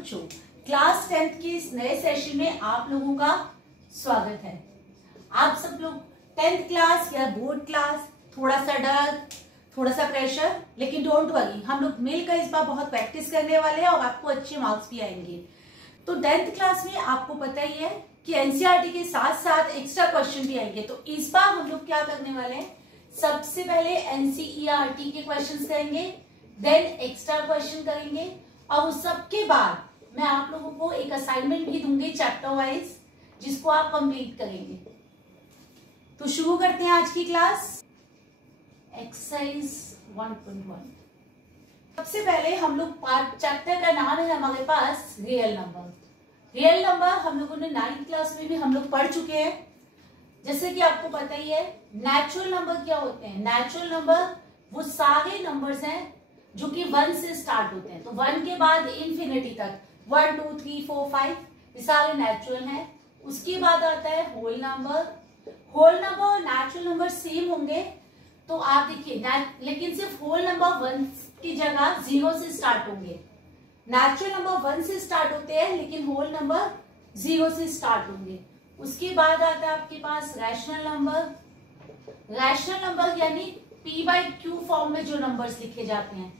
बच्चों, class 10th के इस नए सेशन में आप लोगों का स्वागत है। आप सब लोग 10th क्लास या बोर्ड क्लास, थोड़ा सा डर, थोड़ा सा प्रेशर, लेकिन डोंट वरी, हम लोग मिलकर इस बार बहुत प्रैक्टिस करने वाले हैं और आपको अच्छे मार्क्स भी आएंगे। तो 10th क्लास में आपको पता ही है कि एनसीईआरटी के साथ साथ एक्स्ट्रा क्वेश्चन भी आएंगे। तो इस बार हम लोग क्या करने वाले हैं, सबसे पहले एनसीईआरटी के क्वेश्चंस करेंगे, देन एक्स्ट्रा क्वेश्चन करेंगे और उस सब के बाद मैं आप लोगों को एक असाइनमेंट भी दूंगी चैप्टर वाइज, जिसको आप कंप्लीट करेंगे। तो शुरू करते हैं आज की क्लास। एक्सरसाइज 1.1। सबसे पहले हम लोग चैप्टर का नाम है हमारे पास रियल नंबर। रियल नंबर हम लोगों ने 9th क्लास में भी हम लोग पढ़ चुके हैं। जैसे कि आपको पता ही है नेचुरल नंबर क्या होते हैं। नेचुरल नंबर वो सारे नंबर्स हैं जो कि 1 से स्टार्ट होते हैं। तो 1 के बाद इंफिनिटी तक 1 2 3 4 5 ये सारे नेचुरल हैं। उसके बाद आता है होल नंबर। होल नंबर और नेचुरल नंबर सेम होंगे, तो आप देखिए लेकिन सिर्फ होल नंबर 1 की जगह 0 से स्टार्ट होंगे। नेचुरल नंबर 1 से स्टार्ट होते हैं लेकिन होल नंबर 0 से स्टार्ट होंगे। उसके बाद आता है आपके पास रैशनल नंबर। रैशनल नंबर यानी p/q फॉर्म में जो नंबर्स लिखे जाते हैं,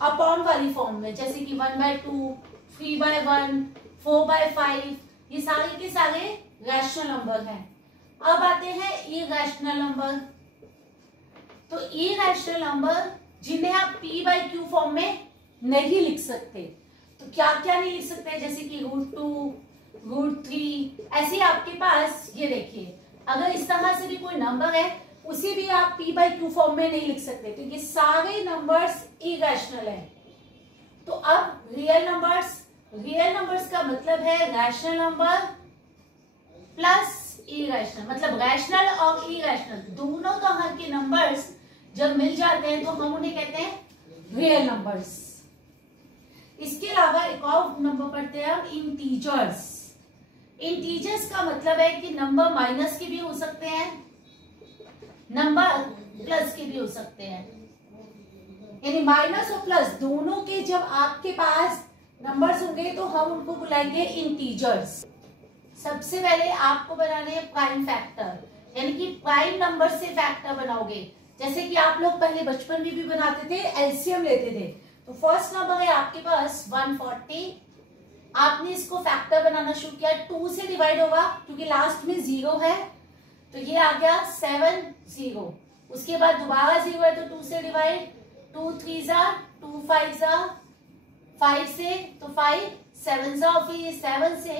अपॉन वाली फॉर्म में, जैसे कि 1/2, 3/1, 4/5, ये सारे के सारे रैशनल नंबर हैं। अब आते हैं इरैशनल नंबर। तो इरैशनल नंबर जिन्हें आप p/q फॉर्म में नहीं लिख सकते, तो क्या क्या नहीं लिख सकते, जैसे कि √2, √3, ऐसे आपके पास ये देखिए, अगर इस तरह से भी कोई नंबर है उसे भी आप p/q फॉर्म में नहीं लिख सकते। तो ये सारे नंबर्स इरैशनल है। तो अब रियल नंबर्स का मतलब है रैशनल नंबर प्लस इरैशनल, मतलब रैशनल और इरैशनल दोनों तरह के नंबर्स जब मिल जाते हैं तो हम उन्हें कहते हैं रियल नंबर्स। इसके अलावा एक और नंबर पढ़ते हैं हम, इंटीजर्स। इंटीजर्स का मतलब है कि नंबर माइनस के भी हो सकते हैं, नंबर प्लस के भी हो सकते हैं, यानी माइनस और प्लस दोनों के जब आपके पास नंबर्स होंगे तो हम उनको बुलाएंगे इंटीजर्स। सबसे पहले आपको बनाने हैं प्राइम फैक्टर, यानी कि प्राइम नंबर से फैक्टर बनाओगे। जैसे कि आप लोग पहले बचपन में भी बनाते थे, एलसीएम लेते थे। तो फर्स्ट नंबर है आपके पास 140। आपने इसको फैक्टर बनाना शुरू किया, 2 से डिवाइड होगा क्योंकि लास्ट में 0 है, तो ये आ गया 7 0। उसके बाद दोबारा 0 है तो 2 से डिवाइड, 2 3 जा, 2 5 जा, 5 से तो 5, 7 जा, फिर ये 7 से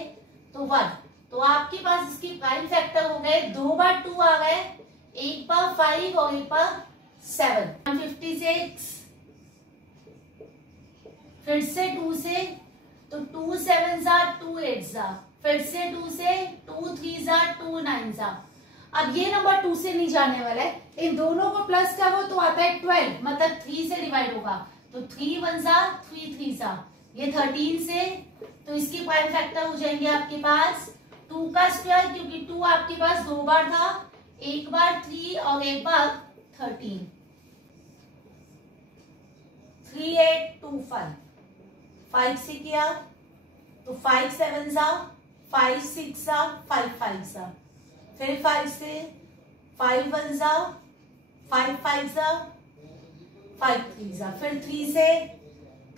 तो 1। तो आपके पास इसकी प्राइम फैक्टर हो गए, 2 बार 2 आ गए, 1 बार 5 और 1 बार 7, 156। फिर से 2 से तो 2 7 जा, 2 8 जा, फिर से 2 से 2 3 जा, 2 9 जा। अब ये नंबर 2 से नहीं जाने वाला है, इन दोनों को प्लस करो तो आता है 12, मतलब 3 से डिवाइड होगा। तो 3 1 जा, 3 3 जा, ये 13 से, तो इसके प्राइम फैक्टर हो जाएंगे आपके पास 2 का स्क्वायर, क्योंकि 2 आपके पास 2 बार था, 1 बार 3 और 1 बार 13, 3 8 2 5। 5 से किया तो 5 7 जा, 5 6 जा, 5 5 जा, फिर 5 से 5 1 जा, 5 5 जा, 5 3 जा, फिर 3 से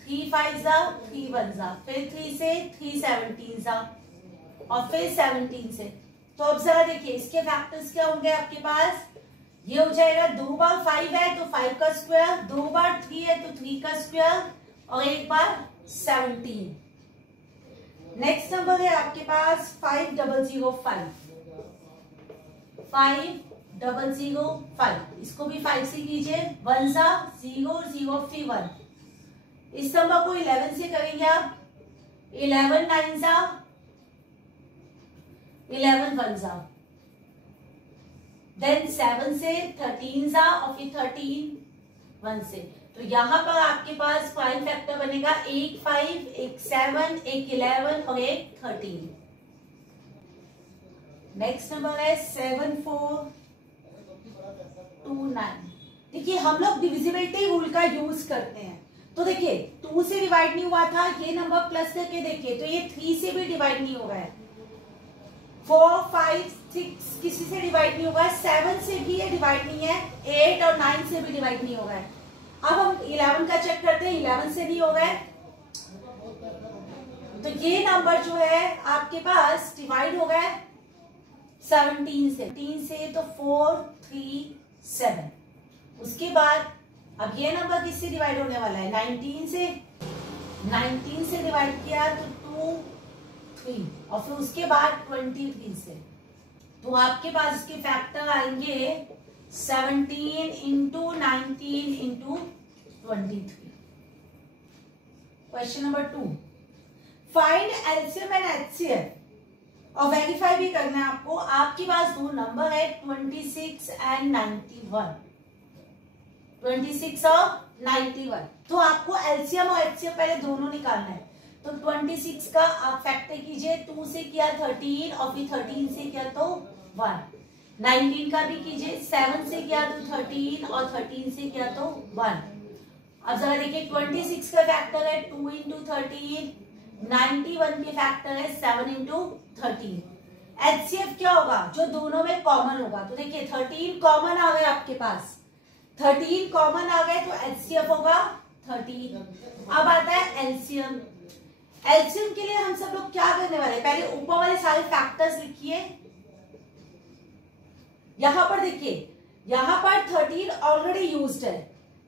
3 5 जा, 3 1 जा, फिर 3 से 3 17 जा और फिर 17 से। तो अब जरा देखिए इसके फैक्टर्स क्या होंगे आपके पास। ये हो जाएगा 2 बार 5 है तो 5 का स्क्वायर, 2 बार 3 है तो 3 का स्क्वायर और 1 बार 17। नेक्स्ट नंबर है आपके पास 5005। 5005, इसको भी 5 से कीजिए, 1 जा 0 0 फिर 1। इस नंबर को 11 से करेंगे आप, 11 9 जा, 11 1 जा, देन 7 से 13 जा और फिर 13 1 से। तो यहां पर आपके पास प्राइम फैक्टर बनेगा 1 5, 1 7, 1 11 और 1 13। नेक्स्ट नंबर है 7 4 2 9। देखिए हम लोग डिविजिबिलिटी रूल का यूज करते हैं, तो देखिए 2 से डिवाइड नहीं हुआ था, ये नंबर प्लस करके देखिए तो ये 3 से भी डिवाइड नहीं होगा, 4, 5, 6 किसी से डिवाइड नहीं होगा, 7 से भी ये डिवाइड नहीं है, 8 और 9 से भी डिवाइड नहीं होगा। अब हम 11 का चेक करते हैं, 11 से नहीं होगा। तो ये नंबर जो है आपके पास डिवाइड हो गया 17 से, 3 से तो 4, 3, 7। उसके बाद अब ये नंबर किससे डिवाइड होने वाला है, 19 से, 19 से डिवाइड किया तो 2, 3 और फिर उसके बाद 23 से। तो आपके पास इसके फैक्टर आएंगे 17 into 19 into 23। Question number 2, find LCM and HCF और वेरीफाई भी करना है आपको। आपके पास दो नंबर है 26 एंड 91, 26 और 91। तो आपको एलसीएम और एचसीएफ पहले दोनों निकालना है। तो 26 का आप फैक्टर कीजिए, 2 से किया 13 और फिर 13 से किया तो 1। 19 का भी कीजिए, 7 से किया तो 13 और 13 से किया तो 1। अब जरा देखिए 26 का फैक्टर है 2 इंटू 13, 91 के फैक्टर है 7 इंटू 13। एचसीएफ क्या होगा, जो दोनों में कॉमन होगा। तो देखिए 13 कॉमन आ गए आपके पास, 13 कॉमन आ गए तो एचसीएफ होगा 13। अब आता है एलसीएम। एलसीएम के लिए हम सब लोग क्या करने वाले हैं, पहले ऊपर वाले सारे फैक्टर्स लिखिए। यहां पर देखिए, यहां पर 13 ऑलरेडी यूज्ड है,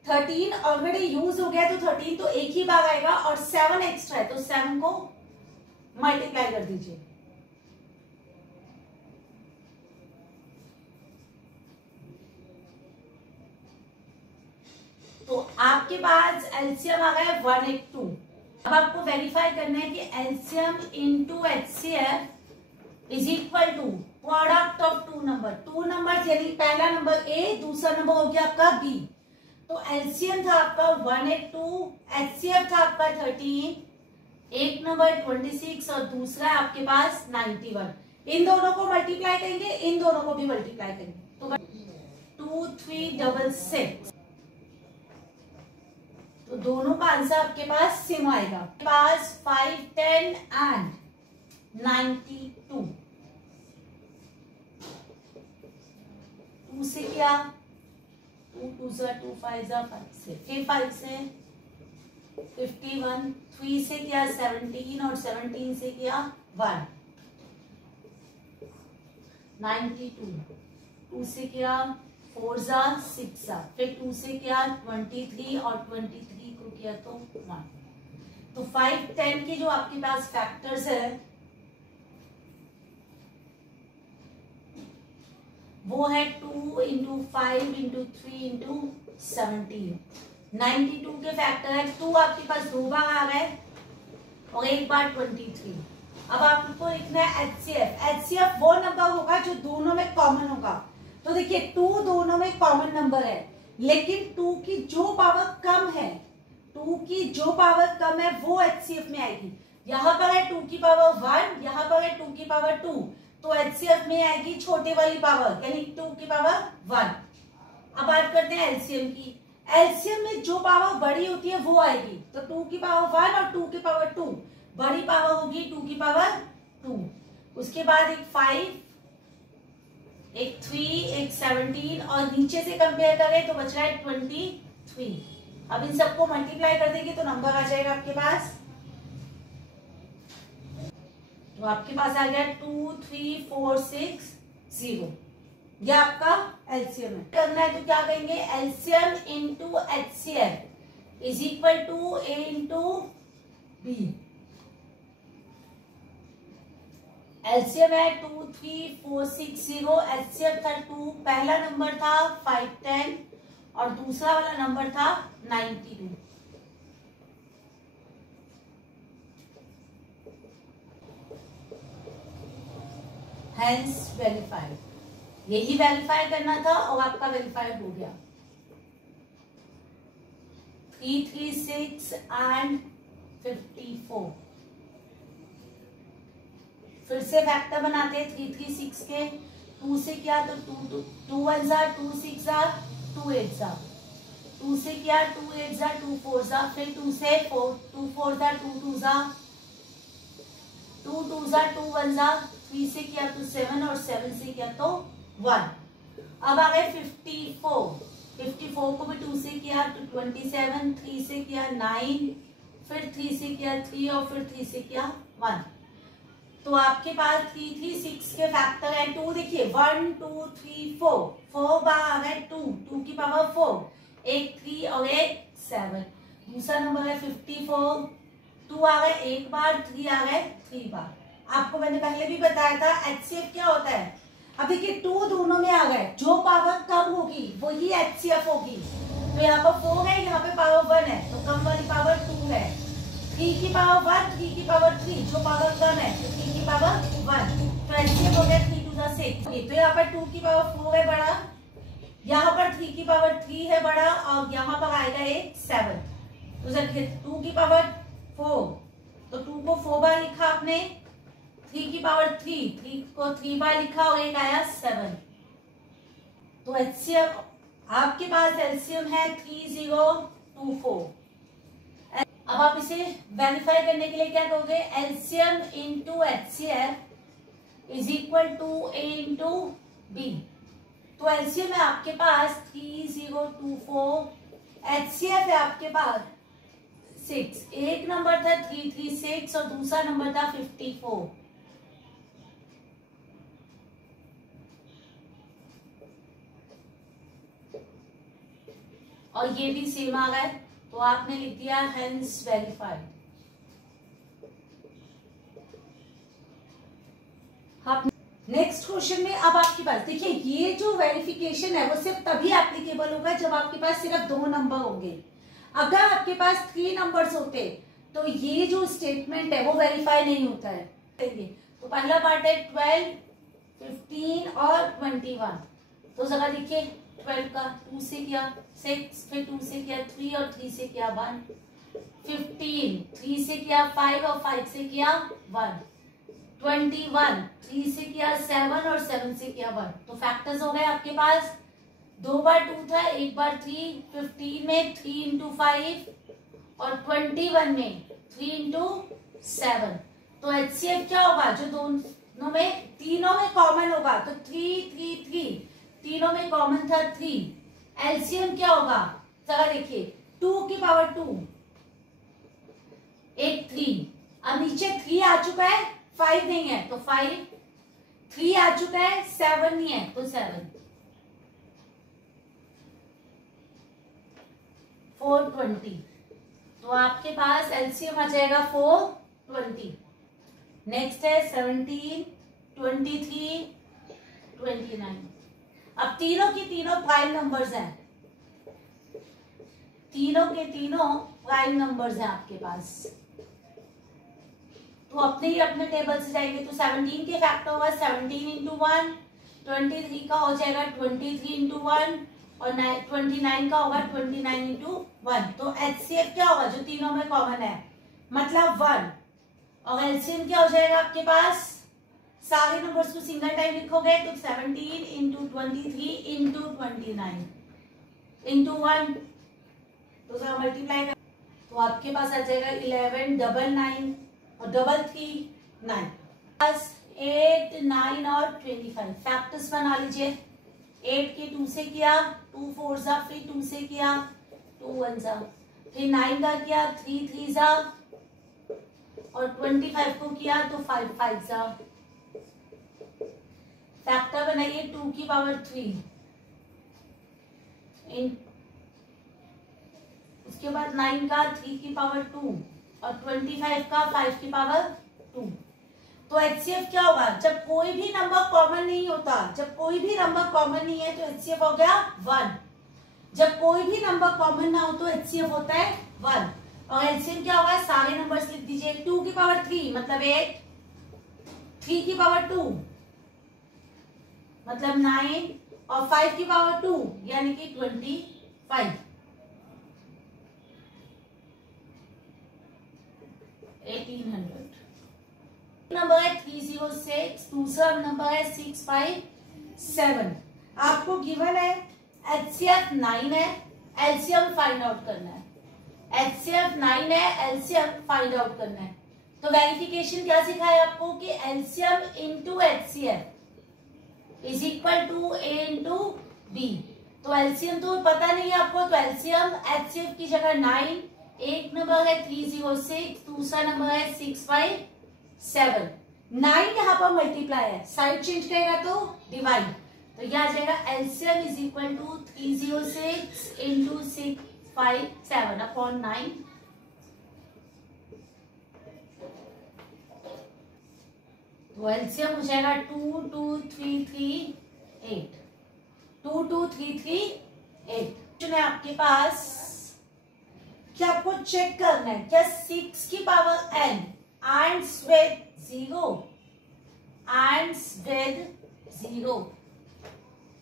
13 ऑलरेडी यूज हो गया तो 13 तो एक ही बार आएगा और 7 एक्स्ट्रा है तो 7 को मल्टीप्लाई कर दीजिए। तो आपके पास एलसीएम आ गया 182। अब आपको वेरीफाई करना है कि LCM into HCF is equal to product of two number. Two number यानी पहला नंबर ए, दूसरा नंबर हो गया आपका बी। तो एलसीएम था आपका 182, एचसीएफ था आपका 13, एक नंबर 26 और दूसरा आपके पास 91। इन दोनों को मल्टीप्लाई करेंगे, इन दोनों को भी मल्टीप्लाई करेंगे तो 2366। तो दोनों का आंसर आपके पास सेम आएगा। आपके पास 5, 10 एंड 92। 2 से क्या, 2 2 2 5 5 से, फिर 5 से 51, 3 से किया 17 और 17 से किया 1, 92। 2 से किया 4 6, फिर 2 से किया 23 और 23 को किया तो 1। तो 5, 10 के जो आपके पास फैक्टर्स है वो है 2 इंटू 5 इंटू 3 इंटू 17। 92 के फैक्टर है 2 आपके पास 2 बार आ गए और एक बार 23। अब आपको लिखना है एचसीएफ। एचसीएफ वो नंबर होगा जो दोनों में कॉमन होगा। तो देखिए 2 दोनों में कॉमन नंबर है, लेकिन 2 की जो पावर कम है, 2 की जो पावर कम है वो एचसीएफ में आएगी। यहां पर है 2 की पावर 1, यहां पर है 2 की पावर 2, तो एचसीएफ में आएगी छोटे वाली पावर यानी 2 की पावर 1। अब बात करते हैं एलसीएम की। एलसीएम में जो पावर बड़ी होती है वो आएगी। तो 2 की पावर 1 और 2 की पावर 2, बड़ी पावर होगी 2 की पावर 2। उसके बाद एक 5, एक 3, एक 17 और नीचे से कंपेयर करें तो बच रहा है 23। अब इन सबको मल्टीप्लाई कर देंगे तो नंबर आ जाएगा आपके पास। तो आपके पास आ गया 2 3 4 6 0। यह आपका एलसीएम है। करना है तो क्या कहेंगे, LCM into HCF is equal to A into B. LCM है 2 3 4 6 0, एचसीएफ था 2, पहला नंबर था 5 10 और दूसरा वाला नंबर था 92। Hence verified. यही वेरीफाई करना था और आपका वेरीफाइड हो गया। 336 एंड 54। फिर से फैक्टर बनाते हैं 336 के। 2 से किया तो 2 1 2 6 2 8, 2 से किया 2 8 जा 2 4 जा, फिर 2 से 4 2 4 जा 2 2 जा 2 2 जा 2 1 जा, 3 से किया तो 7 और 7 से किया तो 1। अब आ गए 54 को भी 2 से किया तो 27, 3 से किया 9, फिर 3 से किया 3 और फिर 3 से किया 1। तो आपके पास 3 3 6 के फैक्टर है 2। देखिए 1 2 3 4 बार आ गए 2 की पावर 4, एक 3 और एक 7। दूसरा नंबर है 54, 2 आ गए एक बार, 3 आ गए 3 बार। आपको मैंने पहले भी बताया था HCF क्या होता है। अब देखिए 2 दोनों में आ गए, जो पावर कम होगी वही HCF होगी। तो यहाँ पर 4 है, यहाँ पे पावर 1 है, तो कम वाली पावर 2 है। 3 की पावर 1, 3 की पावर 3, जो पावर कम है तो 3 की पावर 1, तो HCF हो गया 3 to the 6। तो यहाँ पर 2 की पावर 4 है बड़ा, यहाँ पर 3 की पावर 3 है बड़ा, और यहाँ पर आएगा एक 7। तो देखिए 2 की पावर 4, तो 2 को 4 बार लिखा आपने, 3 की पावर 3 को 3 बार लिखा और एक आया 7। तो HCF आपके पास LCM है 3024। अब आप इसे वेरीफाई करने के लिए क्या करोगे, LCM into HCF is equal to A into B। तो LCM है आपके पास 3024, HCF है आपके पास 6। एक नंबर था 336 और दूसरा नंबर था 54। और ये भी सेम आ गए, तो आपने लिख दिया हेंस वेरीफाइड। नेक्स्ट क्वेश्चन में अब आपके पास देखिए ये जो वेरिफिकेशन है वो सिर्फ तभी एप्लीकेबल होगा जब आपके पास सिर्फ 2 नंबर होंगे। अगर आपके पास 3 नंबर्स होते तो ये जो स्टेटमेंट है वो वेरीफाई नहीं होता है। तो पहला पार्ट है 12, 15 और 21। तो जरा देखिए 12 का 2 से किया 6, फिर 2 से किया 3 और 3 से किया 1। 15 3 से किया 5 और 5 से किया 1। 21 3 से किया 7 और 7 से किया 1। तो फैक्टर्स हो गए आपके पास, 2 बार 2 था, एक बार 3। 15 में 3 इंटू 5 और 21 में 3 इंटू 7। तो HCF क्या होगा, जो दोनों में तीनों में कॉमन होगा, तो 3 3 3, तीनों में कॉमन था 3। LCM क्या होगा, जरा देखिए 2 की पावर 2, एक 3, अब नीचे 3 आ चुका है, 5 नहीं है तो 5, 3 आ चुका है, 7 नहीं है तो 7। 420। तो आपके पास LCM आ जाएगा 420। नेक्स्ट है 17, 23, 29। अब तीनों की तीनों प्राइम नंबर्स हैं, तीनों के तीनों प्राइम नंबर्स हैं आपके पास। तो अपने ही अपने टेबल से जाएंगे तो 17 के फैक्टर होगा 17 इंटू 1, 23 का हो जाएगा 23 इंटू 1 और 29 का होगा 29 इंटू 1। तो HCF क्या होगा, जो तीनों में कॉमन है, मतलब 1। और LCM क्या हो जाएगा आपके पास, सारे नंबर्स को सिंगल टाइम लिखोगे तो 17 इंटू 23 इंटू 29 इंटू 1, तो जरा मल्टीप्लाई कर, तो आपके पास आ जाएगा 11 99 और 339 प्लस 8 9 और 25। फैक्टर्स बना लीजिए। 8 के 2 से किया 2 4 जा, फिर 2 से किया 2 1 जा, फिर 9 का किया 3 3 जा और 25 को किया तो 5 5 जा। फैक्टर बनाइए 2 की पावर 3, उसके बाद 9 का 3 की पावर 2 और 25 का 5 की पावर 2। तो HCF क्या होगा, जब कोई भी नंबर कॉमन नहीं होता, जब कोई भी नंबर कॉमन नहीं है तो HCF हो गया 1। जब कोई भी नंबर कॉमन ना हो तो HCF होता है 1। और LCM क्या होगा, सारे नंबर्स लिख दीजिए। 2 की पावर 3 मतलब 8, 3 की पावर 2 मतलब 9 और 5 की पावर 2 यानी कि 25। 1800। नंबर है 306, दूसरा नंबर है 657। आपको गिवन है HCF 9 है, एलसीएम फाइंड आउट करना है। एचसीएफ 9 है, एलसीएम फाइंड आउट करना है। तो वेरिफिकेशन क्या सिखाया आपको कि LCM into HCF is equal to A into B. तो एलसीएम तो पता नहीं है आपको, तो एलसीएम एचसीएफ की जगह 9, एक नंबर है 306, दूसरा नंबर है 657। 9 यहाँ पर मल्टीप्लाई है, साइड चेंज करेगा तो डिवाइड, तो यह आ जाएगा LCM is equal to 306 into 657 upon 9। तो एलसीएम हो जाएगा 22338। 22338 है आपके पास। क्या आपको चेक करना है क्या 6 की power n ends with 0, ends with 0,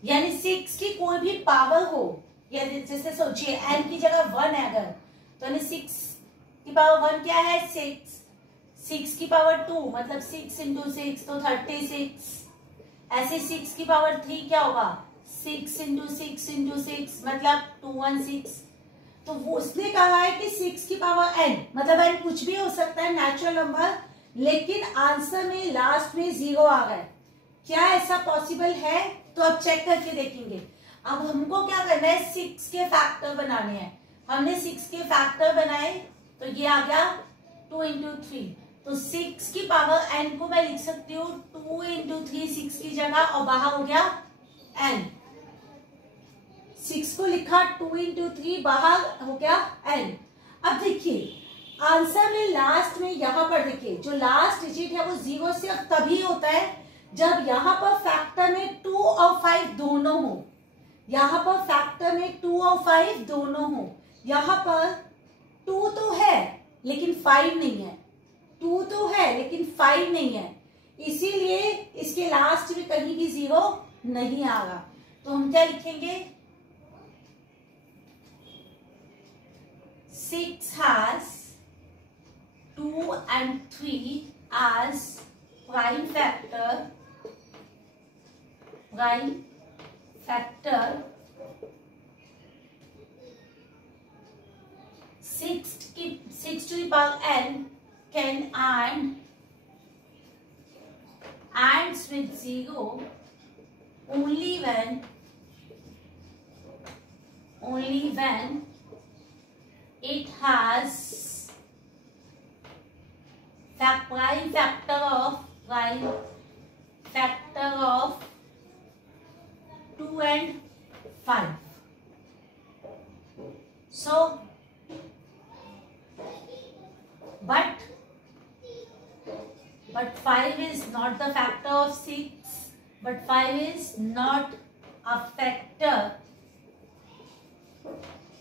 यानी 6 की कोई भी पावर हो, या जैसे सोचिए n की जगह 1 है अगर, तो यानी 6 की पावर 1 क्या है 6, 6 की पावर 2 मतलब 6 इंटू 6 तो 36, ऐसे 6 की पावर 3 क्या होगा 6 इंटू 6 इंटू 6 मतलब 216। तो वो उसने कहा है कि 6 की पावर n मतलब n कुछ भी हो सकता है नेचुरल नंबर, लेकिन आंसर में लास्ट में 0 आ गए। क्या ऐसा पॉसिबल है? तो अब चेक करके देखेंगे। अब हमको क्या करना है 6 के फैक्टर बनाने हैं। हमने 6 के फैक्टर बनाए तो ये आ गया 2 इंटू 3, तो 6 की पावर n को मैं लिख सकती हूँ 2 इंटू 3 6 की जगह, और बाहर हो गया n। 6 को लिखा 2 इंटू 3, बाहर हो गया n। अब देखिए आंसर में लास्ट में यहाँ पर देखिए जो लास्ट डिजिट है वो 0 से अब तभी होता है जब यहाँ पर फैक्टर में 2 और 5 दोनों हो। यहाँ पर फैक्टर में 2 और 5 दोनों हो। यहाँ पर 2 तो है लेकिन 5 नहीं है, 2 तो है लेकिन 5 नहीं है, इसीलिए इसके लास्ट में कहीं भी 0 नहीं आएगा। तो हम क्या लिखेंगे 6 has 2 and 3 as prime factor, prime factor 6 to the power n can ends with 0 only when it has prime factor of 2 and 5. So but 5 is not the factor of 6, but 5 is not a factor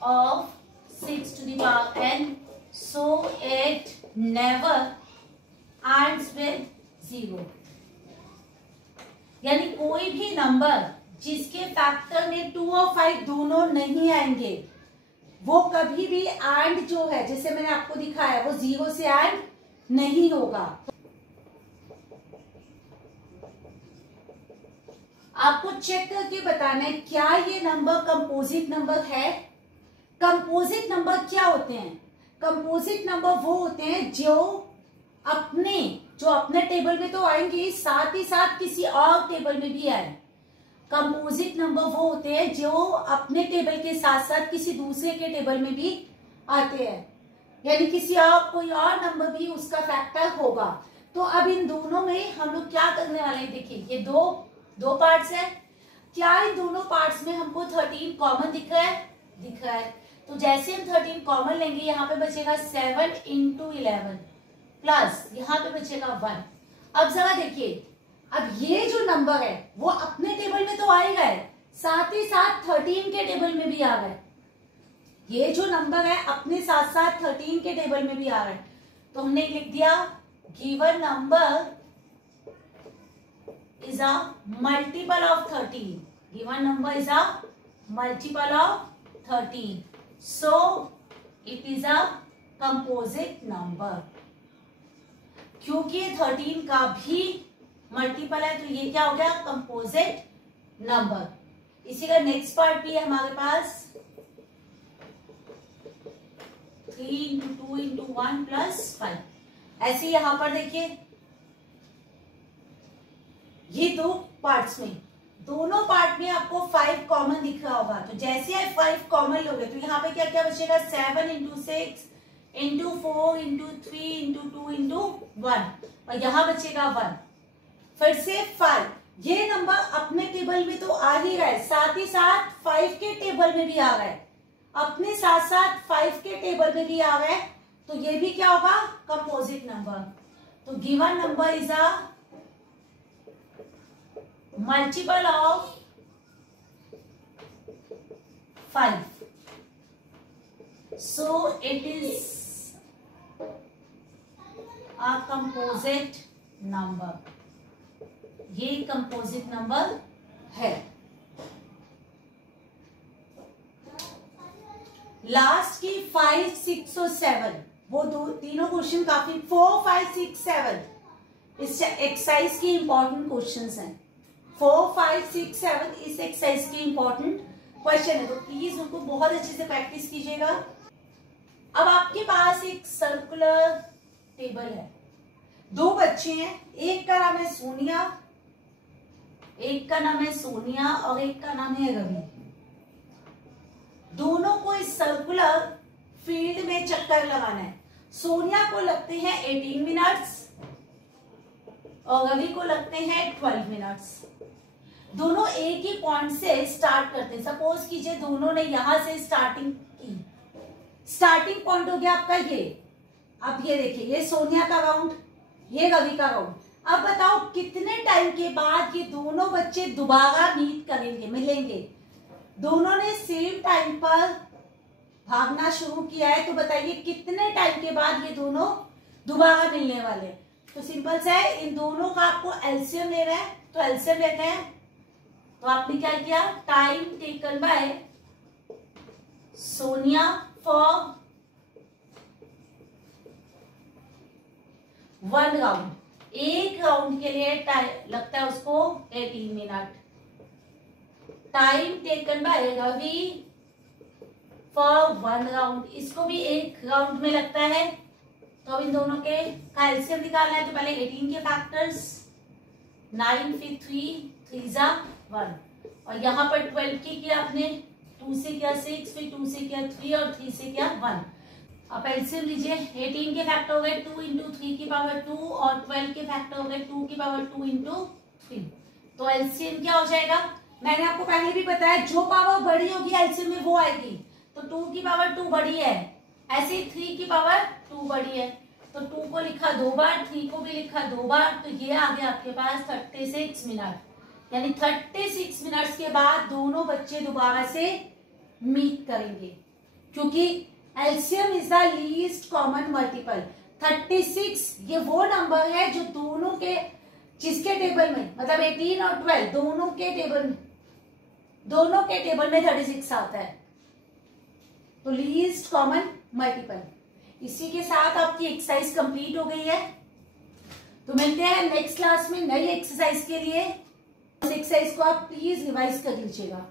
of 6 to the power n, so it never ends with 0। यानी कोई भी number जिसके factor में 2 और 5 दोनों नहीं आएंगे वो कभी भी एंड जो है जैसे मैंने आपको दिखाया वो 0 से एंड नहीं होगा। आपको चेक करके बताना है क्या ये नंबर कंपोजिट नंबर है। कंपोजिट नंबर क्या होते हैं? कंपोजिट नंबर वो होते हैं जो अपने टेबल में तो आएंगे साथ ही साथ किसी और टेबल में भी आए। कंपोजिट नंबर वो होते हैं जो अपने टेबल के साथ साथ किसी दूसरे के टेबल में भी आते हैं, यानी किसी और कोई और नंबर भी उसका फैक्टर होगा। तो अब इन दोनों में हम लोग क्या करने वाले हैं, देखिए ये दो पार्ट्स है। क्या इन दोनों पार्ट्स में हमको 13 कॉमन दिख रहा है? तो जैसे हम 13 कॉमन लेंगे यहाँ पे बचेगा 7 इंटू 11 प्लस यहाँ पे बचेगा 1। अब जरा देखिए अब ये जो नंबर है वो अपने टेबल में तो आएगा है, साथ ही साथ 13 के टेबल में भी आ गए। ये जो नंबर है अपने साथ साथ 13 के टेबल में भी आ रहा है। तो हमने लिख दिया given number is a multiple of 13. Given number is a multiple of 13. So it is a composite number. क्योंकि 13 का भी मल्टीपल है तो ये क्या हो गया कंपोजिट नंबर। इसी का नेक्स्ट पार्ट भी है हमारे पास। 3 इंटू 2 इंटू 1 प्लस 5। ऐसे यहां पर देखिए ये दो पार्ट्स में, दोनों पार्ट में आपको 5 कॉमन दिख रहा होगा। तो जैसे आप 5 कॉमन लोगे तो यहाँ पे क्या क्या बचेगा, 7 into 6 into 4 into 3 into 2 into 1, और यहाँ बचेगा 1। फिर से 5, ये नंबर अपने टेबल में तो आ ही रहा है, साथ ही साथ 5 के टेबल में भी आ रहा है, अपने साथ साथ 5 के टेबल में भी आ रहा है। तो ये भी क्या होगा, कंपोजिट नंबर। तो given number is a multiple of 5, so it is a composite number। ये कंपोजिट नंबर है। लास्ट की 5, 6 और 7 वो दो तीनों क्वेश्चन काफी 4, 5, 6, 7 इस एक्सरसाइज के इंपॉर्टेंट क्वेश्चंस हैं। 4, 5, 6, 7 इस एक्सरसाइज के इंपॉर्टेंट क्वेश्चन है, तो प्लीज उनको बहुत अच्छे से प्रैक्टिस कीजिएगा। अब आपके पास एक सर्कुलर टेबल है, दो बच्चे हैं, एक का नाम है सोनिया, एक का नाम है सोनिया और एक का नाम है रवि। दोनों को इस सर्कुलर फील्ड में चक्कर लगाना है। सोनिया को लगते हैं 18 मिनट्स और रवि को लगते हैं 12 मिनट्स। दोनों एक ही पॉइंट से स्टार्ट करते हैं। सपोज कीजिए दोनों ने यहां से स्टार्टिंग की, स्टार्टिंग पॉइंट हो गया आपका ये। अब ये देखिए, ये सोनिया का राउंड, ये रवि का राउंड। अब बताओ कितने टाइम के बाद ये दोनों बच्चे दोबारा मीट करेंगे, मिलेंगे। दोनों ने सेम टाइम पर भागना शुरू किया है, तो बताइए कितने टाइम के बाद ये दोनों दोबारा मिलने वाले। तो सिंपल सा है, इन दोनों का आपको एलसीएम लेना है, तो एलसीएम लेते हैं। तो आपने क्या किया, time taken by Sonia for 1 round, एक राउंड के लिए टाइम लगता है उसको 18 मिनट। Time taken by Ravi for 1 round, इसको भी एक राउंड में लगता है। तो अब इन दोनों के एलसीएम निकालना है, तो पहले 18 के फैक्टर्स 9 फिर 3 जा 1, और यहाँ पर 12 की किया आपने, 2 से किया 6, फिर 2 से किया 3 और 3 से किया 1। अब एलसीएम लीजिए, 18 के फैक्टर हो गए 2 इंटू 3 की पावर 2 और 12 के फैक्टर हो गए 2 की पावर 2 इंटू 3। तो एलसीएम क्या हो जाएगा, मैंने आपको पहले भी बताया, जो पावर बड़ी होगी एलसीएम में वो आएगी। तो 2 की पावर 2 बड़ी है, ऐसे ही 3 की पावर 2 बड़ी है, तो 2 को लिखा 2 बार, 3 को भी लिखा 2 बार। तो ये आ गया आपके पास 36 मिनट, यानी 36 मिनट्स के बाद दोनों बच्चे दोबारा से मीट करेंगे, क्योंकि LCM is the least common multiple. 36 ये वो नंबर है जो दोनों के, जिसके टेबल में मतलब 18 और 12 दोनों के टेबल में 36 आता है, तो लीस्ट कॉमन मल्टीपल। इसी के साथ आपकी एक्सरसाइज कंप्लीट हो गई है। तो मिलते हैं नेक्स्ट क्लास में नई एक्सरसाइज के लिए। इस एक्सरसाइज को आप प्लीज रिवाइज कर लीजिएगा।